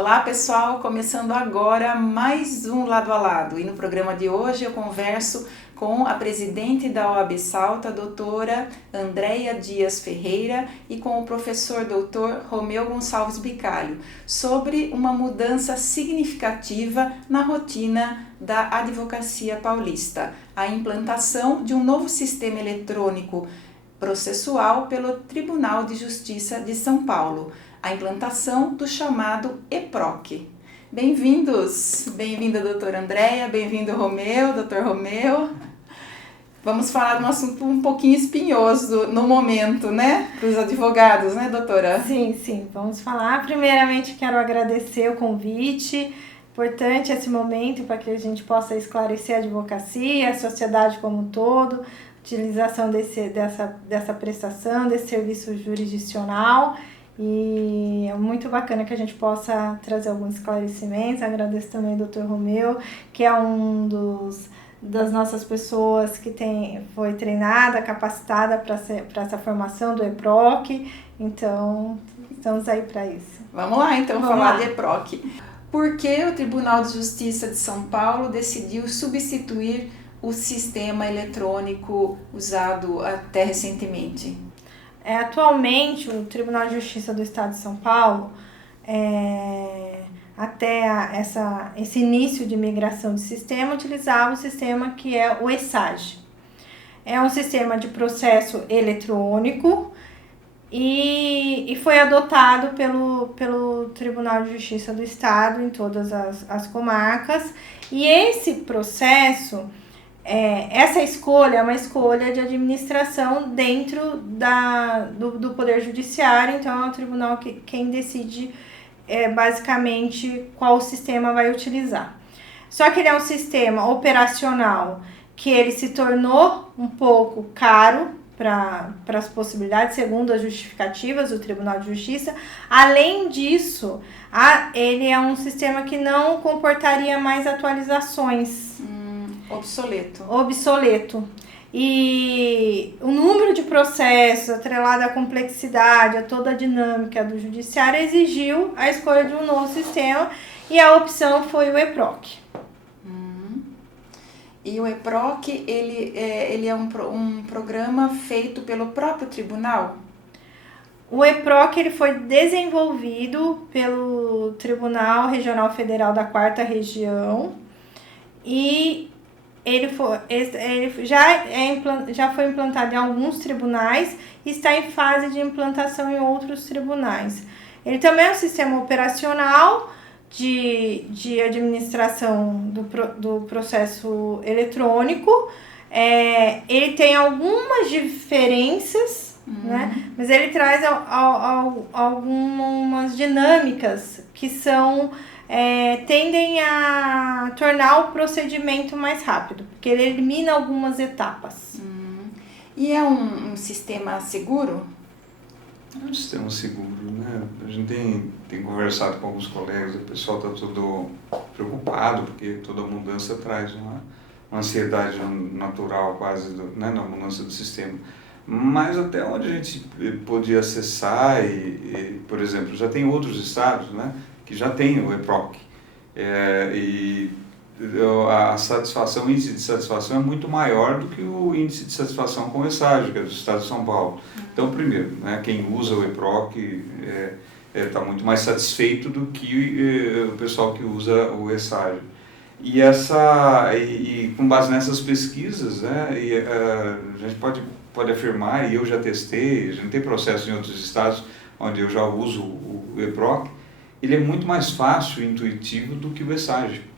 Olá pessoal, começando agora mais um Lado a Lado e no programa de hoje eu converso com a presidente da OAB Salta, a doutora Andréia Dias Ferreira e com o professor doutor Romeu Gonçalves Bicalho sobre uma mudança significativa na rotina da advocacia paulista, a implantação de um novo sistema eletrônico processual pelo Tribunal de Justiça de São Paulo, a implantação do chamado EPROC. Bem-vindos! Bem-vinda, doutora Andréia, bem-vindo, Romeu, doutor Romeu. Vamos falar de um assunto um pouquinho espinhoso no momento, né? Para os advogados, né, doutora? Sim, vamos falar. Primeiramente, quero agradecer o convite. Importante esse momento para que a gente possa esclarecer a advocacia, a sociedade como um todo, utilização dessa prestação, desse serviço jurisdicional. E é muito bacana que a gente possa trazer alguns esclarecimentos. Agradeço também ao doutor Romeu, que é das nossas pessoas que foi treinada, capacitada para essa formação do EPROC. Então, estamos aí para isso. Vamos lá, então, falar de EPROC. Por que o Tribunal de Justiça de São Paulo decidiu substituir o sistema eletrônico usado até recentemente? Atualmente, o Tribunal de Justiça do Estado de São Paulo, até esse início de migração de sistema, utilizava o sistema que é o ESAGE. É um sistema de processo eletrônico e foi adotado pelo Tribunal de Justiça do Estado em todas as comarcas. E esse processo... essa escolha é uma escolha de administração dentro do Poder Judiciário, então é o tribunal quem decide basicamente qual sistema vai utilizar. Só que ele é um sistema operacional que ele se tornou um pouco caro para as possibilidades, segundo as justificativas do Tribunal de Justiça. Além disso, ele é um sistema que não comportaria mais atualizações. Obsoleto. E o número de processos, atrelado à complexidade, a toda a dinâmica do judiciário, exigiu a escolha de um novo sistema e a opção foi o EPROC. E o EPROC, ele é um programa feito pelo próprio tribunal? O EPROC ele foi desenvolvido pelo Tribunal Regional Federal da 4ª Região e ele já foi implantado em alguns tribunais e está em fase de implantação em outros tribunais. Ele também é um sistema operacional de administração do processo eletrônico. Ele tem algumas diferenças, né? Mas ele traz algumas dinâmicas que tendem a tornar o procedimento mais rápido, porque ele elimina algumas etapas. E é um sistema seguro? É um sistema seguro, né? A gente tem conversado com alguns colegas, o pessoal está todo preocupado, porque toda mudança traz uma ansiedade natural quase na mudança do sistema. Mas até onde a gente podia acessar, por exemplo, já tem outros estados, né, que já tem o EPROC, e o índice de satisfação é muito maior do que o índice de satisfação com o ESAGE, que é do estado de São Paulo. Então, primeiro, né, quem usa o EPROC está muito mais satisfeito do que o pessoal que usa o ESAGE. E com base nessas pesquisas, né, a gente pode afirmar, e eu já testei, a gente tem processos em outros estados onde eu já uso o EPROC, ele é muito mais fácil e intuitivo do que o ESAGE.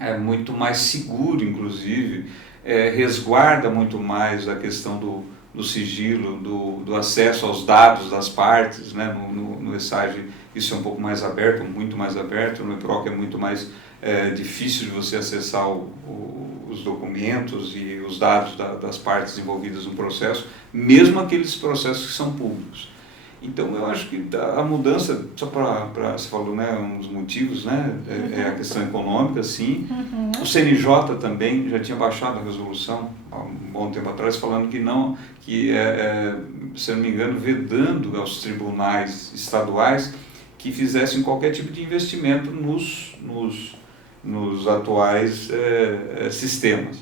É muito mais seguro, inclusive, resguarda muito mais a questão do sigilo, do acesso aos dados das partes, né? No ESAGE isso é um pouco mais aberto, muito mais aberto, no EPROC é muito mais difícil de você acessar os documentos e os dados das partes envolvidas no processo, mesmo aqueles processos que são públicos. Então eu acho que a mudança, só para você falou, né, um dos motivos, né, é a questão econômica, sim. O CNJ também já tinha baixado a resolução há um bom tempo atrás, falando se eu não me engano, vedando aos tribunais estaduais que fizessem qualquer tipo de investimento nos atuais sistemas.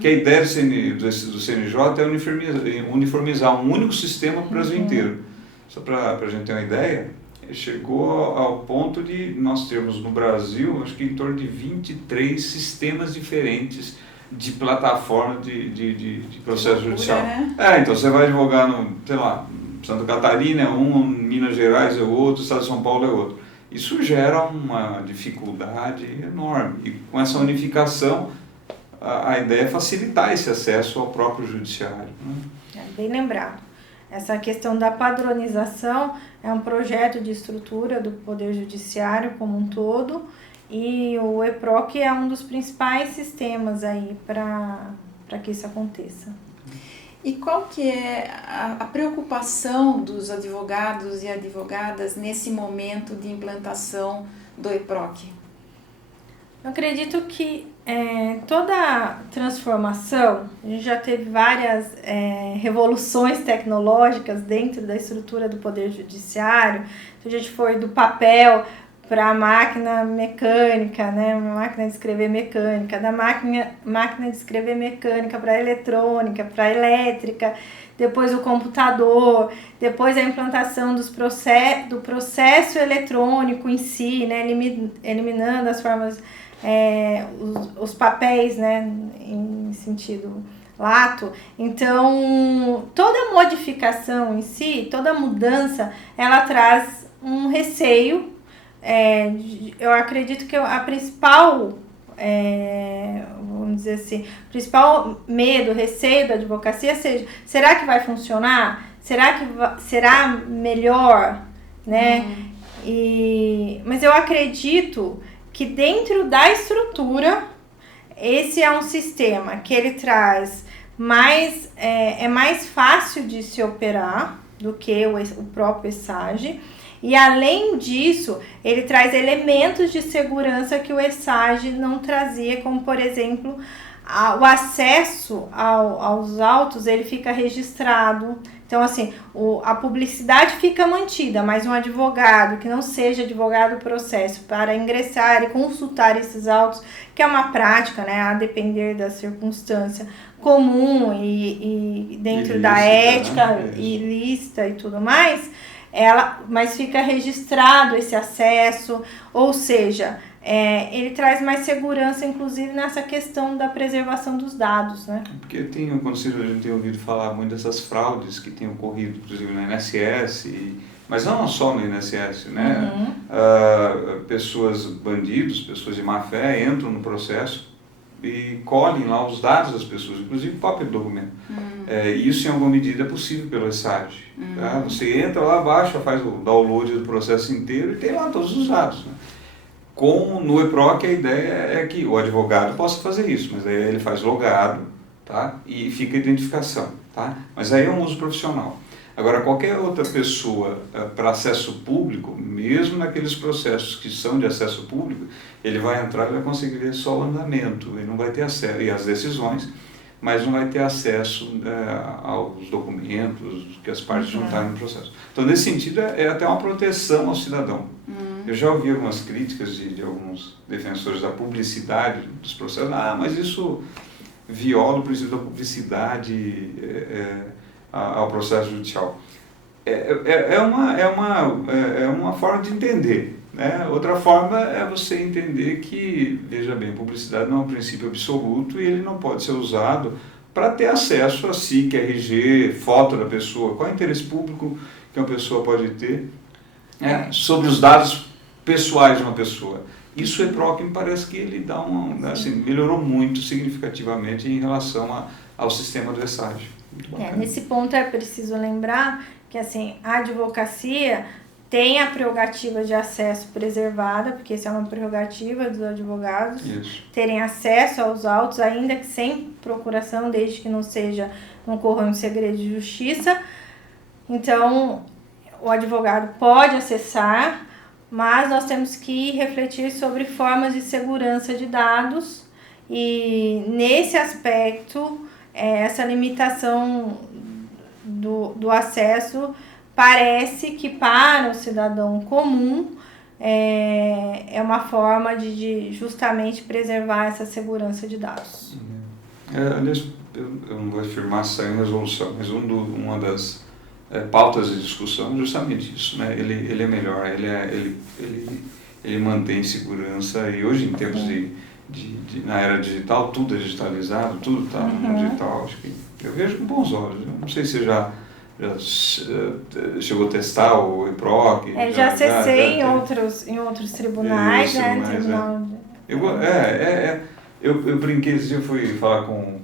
Que a ideia do CNJ é uniformizar um único sistema para o Brasil inteiro. Só para a gente ter uma ideia, chegou ao ponto de nós termos no Brasil, acho que em torno de 23 sistemas diferentes de plataforma de processo judicial. Né? Então você vai advogar no, sei lá, Santa Catarina é um, Minas Gerais é outro, Estado de São Paulo é outro. Isso gera uma dificuldade enorme. E com essa unificação, a ideia é facilitar esse acesso ao próprio judiciário. Né? Bem lembrado. Essa questão da padronização é um projeto de estrutura do Poder Judiciário como um todo, e o EPROC é um dos principais sistemas aí para que isso aconteça. E qual que é a preocupação dos advogados e advogadas nesse momento de implantação do EPROC? Eu acredito que toda transformação, a gente já teve várias revoluções tecnológicas dentro da estrutura do Poder Judiciário. Então, a gente foi do papel para a máquina mecânica, né? Uma máquina de escrever mecânica, da máquina de escrever mecânica para a eletrônica, para a elétrica, depois o computador, depois a implantação do processo eletrônico em si, né? Eliminando as formas, os papéis, né? Em sentido lato. Então, toda modificação em si, toda mudança, ela traz um receio. Eu acredito que a principal, vamos dizer assim, principal medo, receio da advocacia seja, será que vai funcionar? Será melhor? Né? Mas eu acredito que dentro da estrutura, esse é um sistema que ele traz mais, é mais fácil de se operar do que o próprio ESAGE. E além disso, ele traz elementos de segurança que o ESAGE não trazia, como por exemplo, o acesso aos autos, ele fica registrado. Então assim, a publicidade fica mantida, mas um advogado que não seja advogado do processo para ingressar e consultar esses autos, que é uma prática, né, a depender da circunstância comum e dentro da ética, né? Ilícita e tudo mais, mas fica registrado esse acesso, ou seja, ele traz mais segurança, inclusive, nessa questão da preservação dos dados, né? Porque a gente tem ouvido falar muito dessas fraudes que têm ocorrido, inclusive no INSS, mas não só no INSS, né? Bandidos, pessoas de má fé, entram no processo e colhem lá os dados das pessoas, inclusive cópia do documento. Isso em alguma medida é possível pelo ESAGE. Tá? Você entra lá, baixa, faz o download do processo inteiro e tem lá todos os dados. Né? No EPROC a ideia é que o advogado possa fazer isso, mas aí ele faz logado, tá? E fica a identificação. Tá? Mas aí é um uso profissional. Agora, qualquer outra pessoa para acesso público, mesmo naqueles processos que são de acesso público, ele vai entrar e vai conseguir ver só o andamento, ele não vai ter acesso, e as decisões, mas não vai ter acesso aos documentos que as partes juntaram no processo. Então, nesse sentido, é até uma proteção ao cidadão. Eu já ouvi algumas críticas de alguns defensores da publicidade dos processos, mas isso viola o princípio da publicidade ao processo judicial. É uma forma de entender. Né? Outra forma é você entender que, veja bem, publicidade não é um princípio absoluto e ele não pode ser usado para ter acesso a SIC, RG, foto da pessoa. Qual é o interesse público que uma pessoa pode ter sobre os dados pessoais de uma pessoa? Isso o EPROC me parece que ele melhorou muito significativamente em relação ao sistema do ESAGE. Nesse ponto é preciso lembrar que assim, a advocacia tem a prerrogativa de acesso preservada, porque isso é uma prerrogativa dos advogados, terem acesso aos autos, ainda que sem procuração, desde que não corra um segredo de justiça. Então, o advogado pode acessar, mas nós temos que refletir sobre formas de segurança de dados e, nesse aspecto, essa limitação do acesso parece que para o cidadão comum é uma forma de justamente preservar essa segurança de dados. Aliás, eu não vou afirmar se saiu resolução, mas uma das pautas de discussão é justamente isso, né? Ele é melhor, ele mantém segurança, e hoje em tempos na era digital, tudo é digitalizado, tudo está no digital. Acho que eu vejo com bons olhos. Eu não sei se você já chegou a testar o EPROC. Já acessei em outros tribunais, isso, né? Eu brinquei, esse dia eu fui falar com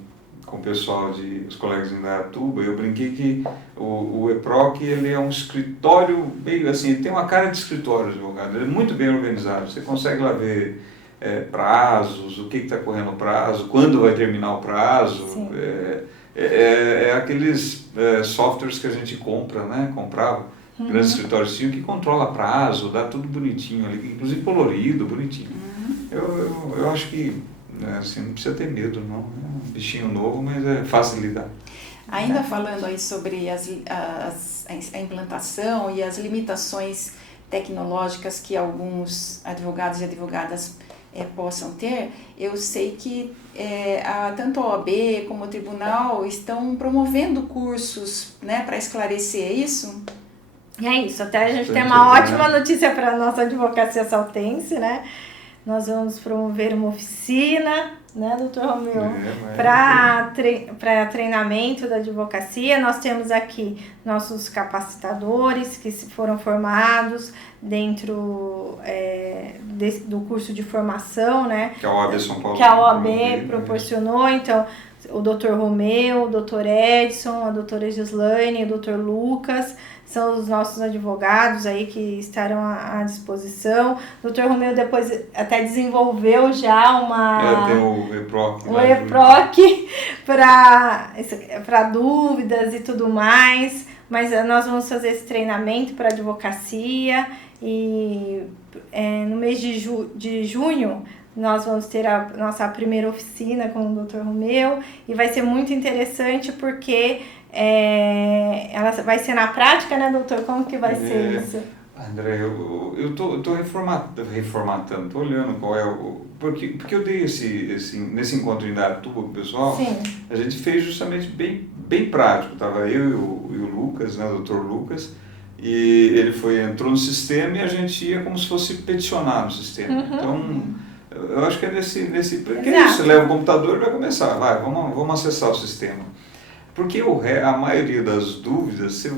o pessoal, os colegas de Indaiatuba, eu brinquei que o EPROC, ele é um escritório meio assim, ele tem uma cara de escritório de advogado, ele é muito bem organizado, você consegue lá ver prazos, o que está correndo o prazo, quando vai terminar o prazo, aqueles softwares que a gente compra, né, comprava, grandes escritórios tinham, que controla prazo, dá tudo bonitinho ali, inclusive colorido, bonitinho. Eu acho que assim, não precisa ter medo, não. É um bichinho novo, mas é fácil de lidar. Ainda falando aí sobre a implantação e as limitações tecnológicas que alguns advogados e advogadas possam ter, eu sei que tanto a OAB como o tribunal estão promovendo cursos, né, para esclarecer isso. E é isso, até a gente tem uma ótima notícia para a nossa advocacia saltense, né? Nós vamos promover uma oficina, né, doutor Romeu, para treinamento da advocacia. Nós temos aqui nossos capacitadores que foram formados dentro do curso de formação, né, que a OAB São Paulo, que a OAB proporcionou. Então, o doutor Romeu, o doutor Edson, a doutora Gislaine, o doutor Lucas, são os nossos advogados aí que estarão à disposição. O doutor Romeu depois até desenvolveu já tem o EPROC. O EPROC para dúvidas e tudo mais. Mas nós vamos fazer esse treinamento para advocacia e no mês de junho nós vamos ter a nossa primeira oficina com o Dr. Romeu e vai ser muito interessante porque ela vai ser na prática, né, doutor? Como que vai ser isso? André, eu tô reformatando, tô olhando qual é porque eu dei nesse encontro em Indaiatuba com o pessoal. Sim. A gente fez justamente bem prático, tava eu e o Lucas, né, o doutor Lucas, e ele entrou no sistema e a gente ia como se fosse peticionar no sistema. Então, eu acho que é nesse porque é isso, você leva o computador e vai começar, vamos acessar o sistema. Porque a maioria das dúvidas você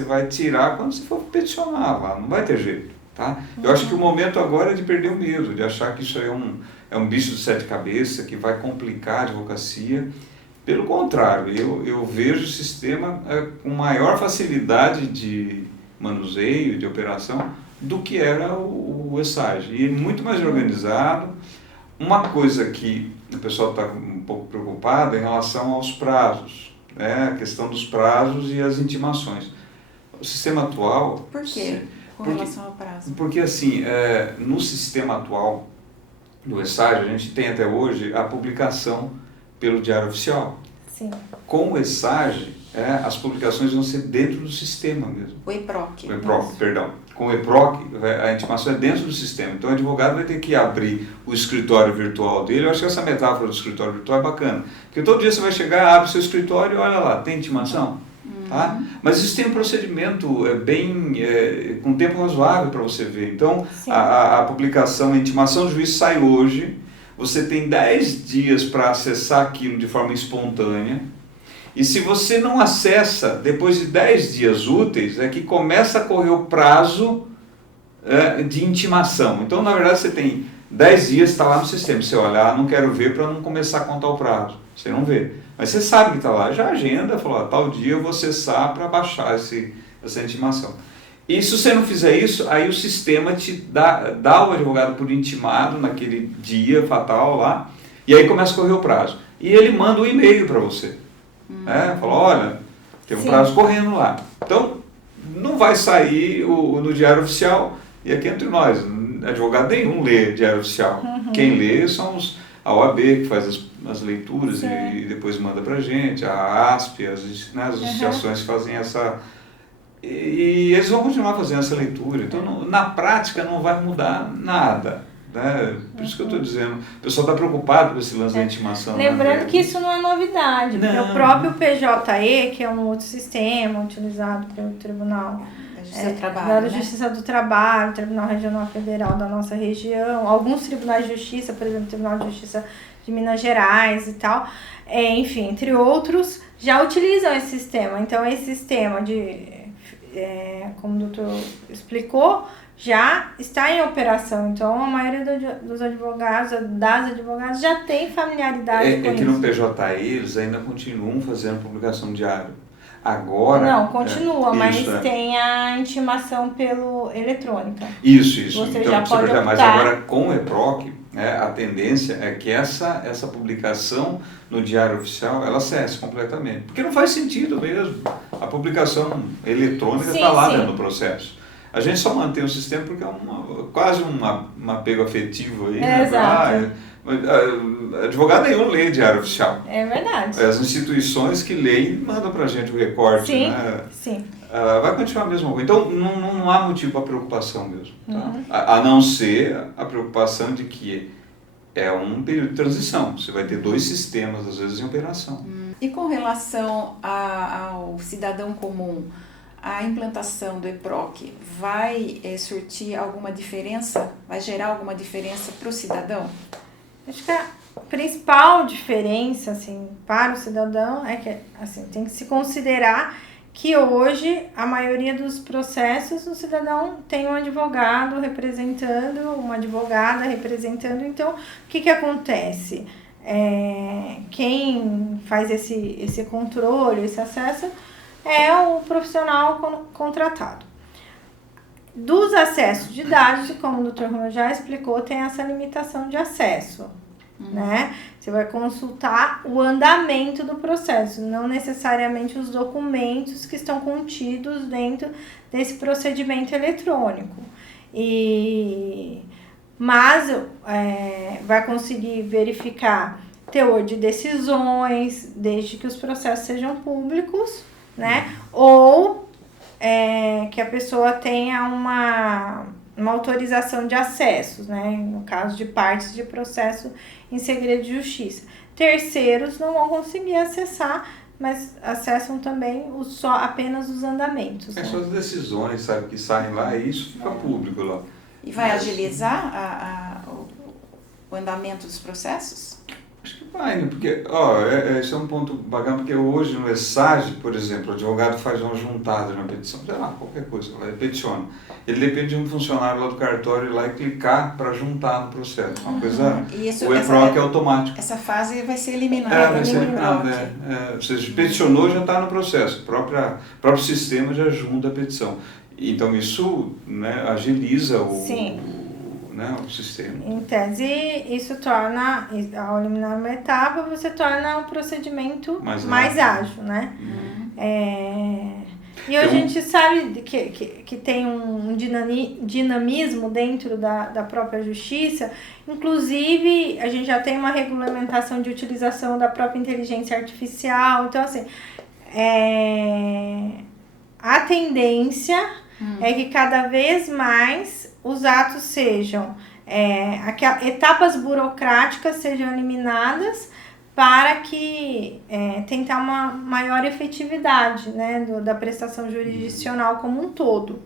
vai tirar quando você for peticionar lá, não vai ter jeito, tá? Eu acho que o momento agora é de perder o medo, de achar que isso é um bicho de sete cabeças, que vai complicar a advocacia. Pelo contrário, eu vejo o sistema com maior facilidade de manuseio, de operação, do que era o ESAGE. E muito mais organizado. Uma coisa que o pessoal está um pouco preocupado em relação aos prazos, né? A questão dos prazos e as intimações. O sistema atual... Por quê? Com relação ao prazo? Porque, assim, no sistema atual do ESAGE, a gente tem até hoje a publicação pelo Diário Oficial. Sim. Com o ESAGE, as publicações vão ser dentro do sistema mesmo. O EPROC. O EPROC, perdão. Com o EPROC, a intimação é dentro do sistema. Então, o advogado vai ter que abrir o escritório virtual dele. Eu acho que essa metáfora do escritório virtual é bacana. Porque todo dia você vai chegar, abre o seu escritório e olha lá, tem intimação? Tá? Mas isso tem um procedimento com tempo razoável para você ver. Então, a publicação, a intimação do juiz sai hoje. Você tem 10 dias para acessar aquilo de forma espontânea. E se você não acessa, depois de 10 dias úteis, é que começa a correr o prazo de intimação. Então, na verdade, você tem 10 dias, está lá no sistema. Você olha, não quero ver para não começar a contar o prazo. Você não vê. Mas você sabe que está lá, já agenda, falou, tal dia eu vou acessar para baixar essa intimação. E se você não fizer isso, aí o sistema te dá o advogado por intimado naquele dia fatal lá, e aí começa a correr o prazo. E ele manda um e-mail para você. Fala, olha, tem um prazo correndo lá. Então, não vai sair no Diário Oficial, e aqui entre nós, advogado nenhum lê Diário Oficial. Quem lê são a OAB, que faz as leituras e depois manda para a gente, a ASP, as associações que fazem E eles vão continuar fazendo essa leitura. Então, na prática, não vai mudar nada. Né? Por isso que eu estou dizendo, o pessoal está preocupado com esse lance da intimação. Lembrando né? que isso não é novidade, porque o próprio PJE, que é um outro sistema utilizado pelo Tribunal da Justiça do Trabalho, da Justiça do Trabalho, Tribunal Regional Federal da nossa região, alguns tribunais de justiça, por exemplo, o Tribunal de Justiça de Minas Gerais e tal, enfim, entre outros, já utilizam esse sistema. Então, esse sistema como o doutor explicou, já está em operação. Então, a maioria dos advogados, das advogadas, já tem familiaridade com isso. É que no PJE eles ainda continuam fazendo publicação diária. Agora... Não, continua, mas tem a intimação pelo eletrônica. Isso. Você então, já pode optar. Mas agora com o EPROC, a tendência é que essa publicação no Diário Oficial, ela cesse completamente. Porque não faz sentido mesmo. A publicação eletrônica está lá dentro do processo. A gente só mantém o sistema porque é quase um apego afetivo aí. Exato. Advogado nenhum lê Diário Oficial. É verdade. As instituições que leem mandam para a gente o recorte. Sim, né? sim. Vai continuar a mesma coisa. Então, não há motivo para preocupação mesmo. Tá? A não ser a preocupação de que é um período de transição. Você vai ter 2 sistemas, às vezes, em operação. E com relação ao cidadão comum, a implantação do EPROC vai surtir alguma diferença? Vai gerar alguma diferença para o cidadão? Acho que a principal diferença, assim, para o cidadão é que, assim, tem que se considerar que hoje a maioria dos processos o cidadão tem um advogado representando, uma advogada representando. Então, o que acontece? Quem faz esse controle, esse acesso, é o profissional contratado. Dos acessos de dados, como o Dr. Romeu já explicou, tem essa limitação de acesso, né? Você vai consultar o andamento do processo, não necessariamente os documentos que estão contidos dentro desse procedimento eletrônico. Mas vai conseguir verificar teor de decisões, desde que os processos sejam públicos, né? Ou que a pessoa tenha uma autorização de acessos, né? No caso de partes de processo em segredo de justiça. Terceiros não vão conseguir acessar, mas acessam também apenas os andamentos. Só as decisões, sabe, que saem lá e isso fica público lá. E vai agilizar o andamento dos processos? Acho que vai, né? Porque, esse é um ponto bacana, porque hoje no ESAGE, por exemplo, o advogado faz uma juntada na petição, sei lá, qualquer coisa, ele peticiona. Ele depende de um funcionário lá do cartório ir lá e clicar para juntar no processo. Uma coisa, o EPROC é automático. Essa fase vai ser eliminada. Vai ser eliminada, Ou seja, peticionou, já está no processo. O próprio sistema já junta a petição. Então isso, né, agiliza o sistema. Em tese, isso torna, ao eliminar uma etapa, você torna o procedimento mais ágil, né? E hoje a gente sabe que tem um dinamismo dentro da própria justiça. Inclusive, a gente já tem uma regulamentação de utilização da própria inteligência artificial. Então, assim, a tendência é que cada vez mais os atos sejam, etapas burocráticas sejam eliminadas para que tentar uma maior efetividade, né, da prestação jurisdicional como um todo.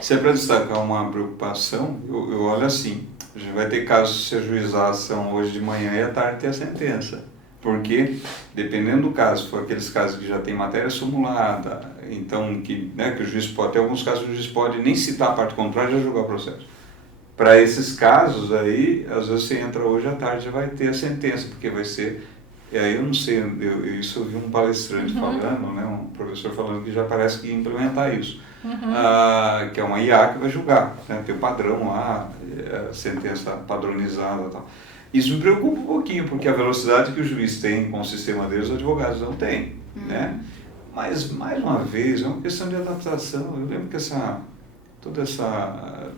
Se é para destacar uma preocupação, eu olho assim, a gente vai ter casos de se ajuizar a ação hoje de manhã e à tarde ter a sentença. Porque, dependendo do caso, se for aqueles casos que já tem matéria simulada, então que o juiz pode, tem alguns casos que o juiz pode nem citar a parte contrária e já julgar o processo. Para esses casos aí, às vezes você entra hoje à tarde e vai ter a sentença, porque vai ser... E aí eu não sei, isso eu vi um palestrante falando, né, um professor falando que já parece que ia implementar isso. Que é uma IA que vai julgar, né, tem o padrão lá, a sentença padronizada e tal. Isso me preocupa um pouquinho, porque a velocidade que o juiz tem com o sistema deles, os advogados não têm, né? Mas, mais uma vez, é uma questão de adaptação. Eu lembro que toda essa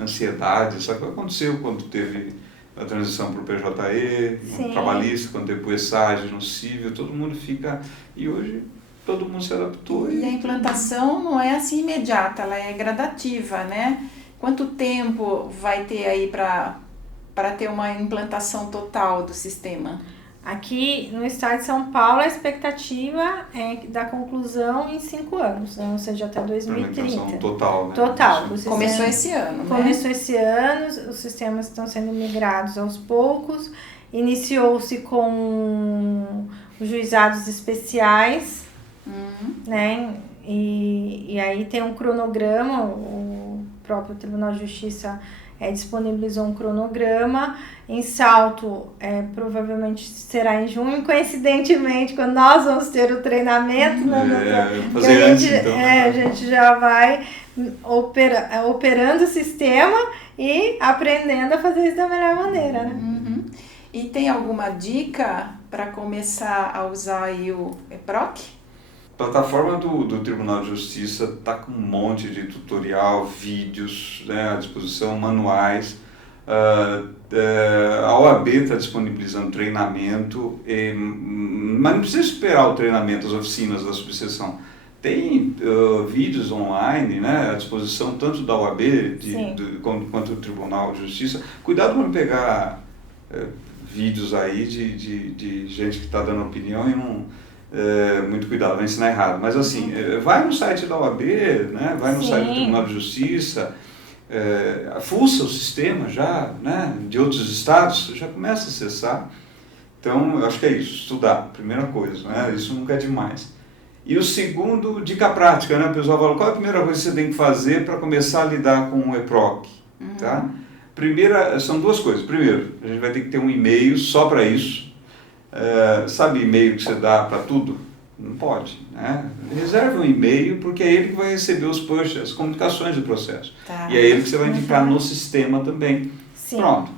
ansiedade, sabe o que aconteceu quando teve a transição para o PJE, no trabalhista, quando teve o ESAGE, no civil, todo mundo fica... E hoje todo mundo se adaptou. E a implantação não é assim imediata, ela é gradativa, né? Quanto tempo vai ter aí para ter uma implantação total do sistema? Aqui no estado de São Paulo, a expectativa é da conclusão em 5 anos, né? Ou seja, até 2030. Total, né? Total. Começou esse ano, né? Começou esse ano, os sistemas estão sendo migrados aos poucos. Iniciou-se com os juizados especiais, né? E aí tem um cronograma, o próprio Tribunal de Justiça disponibilizou um cronograma. Em Salto, provavelmente será em junho, coincidentemente, quando nós vamos ter o treinamento, fazer antes, então. A gente já vai operando o sistema e aprendendo a fazer isso da melhor maneira, né? Uhum. E tem alguma dica para começar a usar aí o EPROC? A plataforma do Tribunal de Justiça está com um monte de tutorial, vídeos, né, à disposição, manuais. A OAB está disponibilizando treinamento, mas não precisa esperar o treinamento, as oficinas da subseção. Tem vídeos online, né, à disposição tanto da OAB quanto do Tribunal de Justiça. Cuidado para não pegar vídeos aí de gente que está dando opinião e não... muito cuidado, vai ensinar errado. Mas assim, vai no site da OAB, né, vai no site do Tribunal de Justiça, fuça o sistema já, né, de outros estados, já começa a acessar. Então, eu acho que é isso, estudar, primeira coisa, né, isso nunca é demais. E o segundo, dica prática, né, o pessoal fala, qual é a primeira coisa que você tem que fazer para começar a lidar com o EPROC, tá? Primeira, são duas coisas. Primeiro, a gente vai ter que ter um e-mail só para isso. Sabe e-mail que você dá para tudo? Não pode, né? Reserve um e-mail, porque é ele que vai receber os push, as comunicações do processo. Tá. E é ele que você vai indicar no sistema também. Sim. Pronto,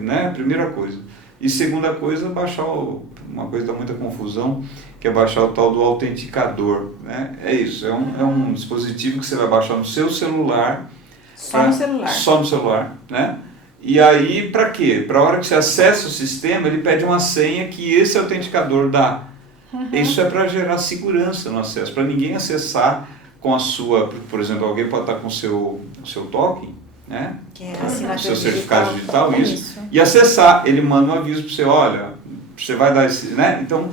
né? Primeira coisa. E segunda coisa, baixar uma coisa que dá muita confusão, que é baixar o tal do autenticador, né? É isso, é um dispositivo que você vai baixar no seu celular. Só no celular. Só no celular, né? E aí, para quê? Para a hora que você acessa o sistema, ele pede uma senha que esse autenticador dá. Isso é para gerar segurança no acesso, para ninguém acessar com a sua... Por exemplo, alguém pode estar com o seu token, né? Que é a assinatura seu certificado digital, isso. Isso. E acessar, ele manda um aviso para você, olha, você vai dar esse... né? Então,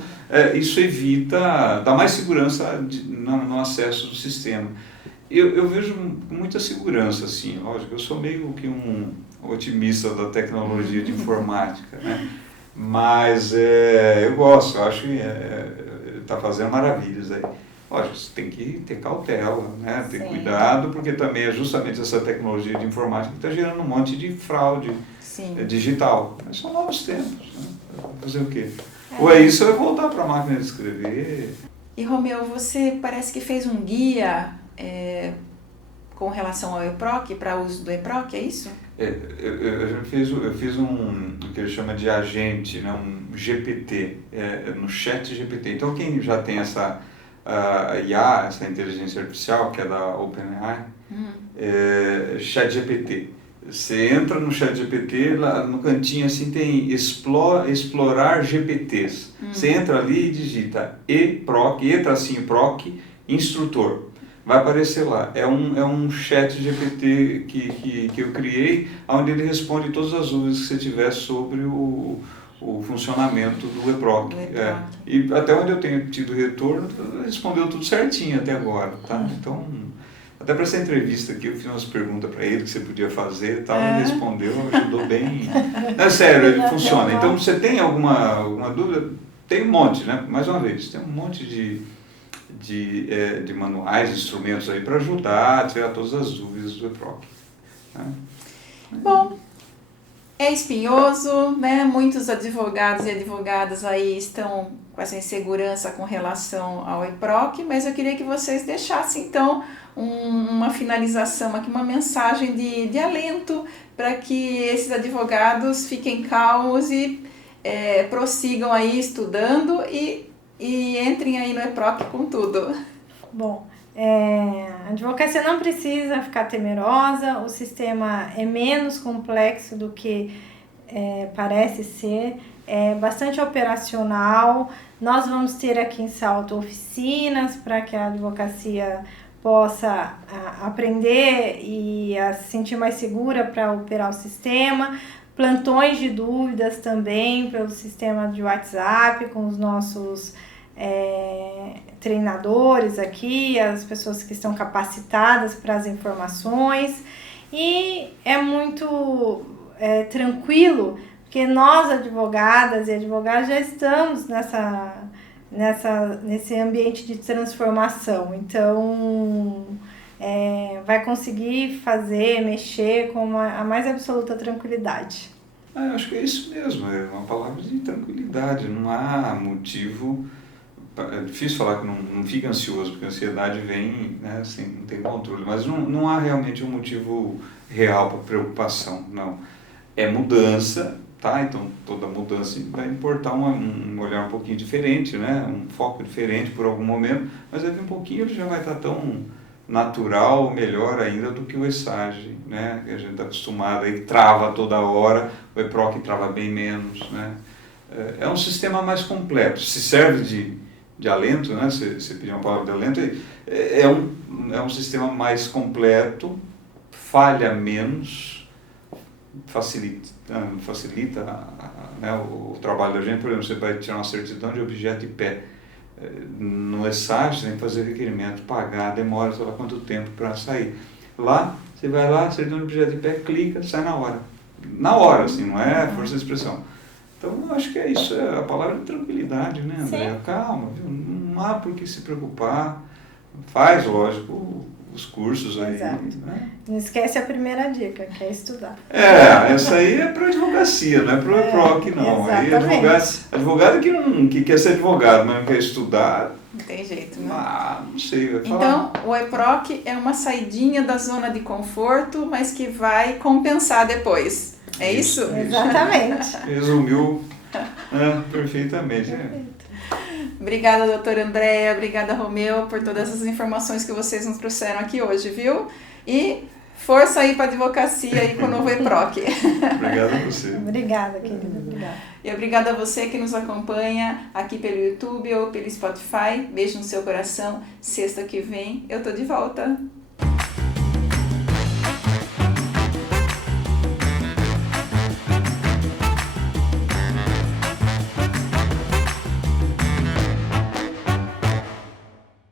isso evita, dá mais segurança no acesso do sistema. Eu vejo com muita segurança, assim, lógico, eu sou meio que um otimista da tecnologia de informática, né? Mas eu gosto, eu acho que está fazendo maravilhas aí. Lógico, você tem que ter cautela, né? Ter cuidado, porque também é justamente essa tecnologia de informática que está gerando um monte de fraude digital. Mas são novos tempos, né? Fazer o quê? Ou é isso ou é voltar para a máquina de escrever. E Romeu, você parece que fez um guia com relação ao EPROC, para uso do EPROC, é isso? Eu fiz o que ele chama de agente, né, um GPT, no chat GPT. Então quem já tem essa IA, essa inteligência artificial, que é da OpenAI, chat GPT. Você entra no chat GPT, lá no cantinho assim tem explorar GPTs. Você entra ali e digita EPROC, E-PROC, instrutor. Vai aparecer lá. É um chat GPT que eu criei, onde ele responde todas as dúvidas que você tiver sobre o funcionamento do EPROC. E até onde eu tenho tido retorno, respondeu tudo certinho até agora. Tá? Então, até para essa entrevista aqui, eu fiz umas perguntas para ele que você podia fazer e tal, ele respondeu, ajudou bem. Não, é sério, ele funciona. Então, você tem alguma dúvida? Tem um monte, né? Mais uma vez, tem um monte de manuais, instrumentos aí para ajudar a tirar todas as dúvidas do EPROC. Né? Bom, é espinhoso, né? Muitos advogados e advogadas aí estão com essa insegurança com relação ao EPROC, mas eu queria que vocês deixassem então uma finalização aqui, uma mensagem de alento para que esses advogados fiquem calmos e prossigam aí estudando e entrem aí no EPROC com tudo. Bom, a advocacia não precisa ficar temerosa, o sistema é menos complexo do que parece ser bastante operacional. Nós vamos ter aqui em Salto oficinas para que a advocacia possa aprender e se sentir mais segura para operar o sistema. Plantões de dúvidas também pelo sistema de WhatsApp com os nossos treinadores aqui, as pessoas que estão capacitadas para as informações. E é muito tranquilo, porque nós, advogadas e advogados, já estamos nesse ambiente de transformação. Então, vai conseguir mexer com a mais absoluta tranquilidade. Eu acho que é isso mesmo, é uma palavra de tranquilidade, não há motivo. É difícil falar que não fica ansioso, porque a ansiedade vem, né, assim, não tem controle, mas não há realmente um motivo real para preocupação, não. É mudança, tá? Então toda mudança vai importar um olhar um pouquinho diferente, né? Um foco diferente por algum momento, mas daqui um pouquinho ele já vai estar tão natural, melhor ainda do que o ESAGE, né? Que a gente está acostumado, aí trava toda hora, o EPROC trava bem menos, né? É um sistema mais completo, se serve de alento, né? Você pediu uma palavra de alento, é um sistema mais completo, falha menos, facilita né, o trabalho da gente. Por exemplo, você vai tirar uma certidão de objeto de pé. No ESAGE, tem que fazer requerimento, pagar, demora sei lá quanto tempo para sair. Lá, você vai lá, certidão de objeto de pé, clica, sai na hora. Na hora, assim, não é força de expressão. Então, eu acho que é isso, a palavra é tranquilidade, né, Andréia? Calma, viu? Não há por que se preocupar. Faz, lógico, os cursos aí. Exato. Né? Não esquece a primeira dica, que é estudar. Essa aí é para advocacia, não é para o EPROC, não. Aí advogado que quer ser advogado, mas não quer estudar. Não tem jeito, né? Não sei. Vai falar. Então, o EPROC é uma saidinha da zona de conforto, mas que vai compensar depois. É isso? Exatamente. Resumiu perfeitamente. Obrigada, doutora Andréia, obrigada, Romeu, por todas as informações que vocês nos trouxeram aqui hoje, viu? E força aí para a advocacia aí com o novo EPROC. Obrigado a você. Obrigada, querida. Obrigada. E obrigada a você que nos acompanha aqui pelo YouTube ou pelo Spotify. Beijo no seu coração. Sexta que vem eu tô de volta.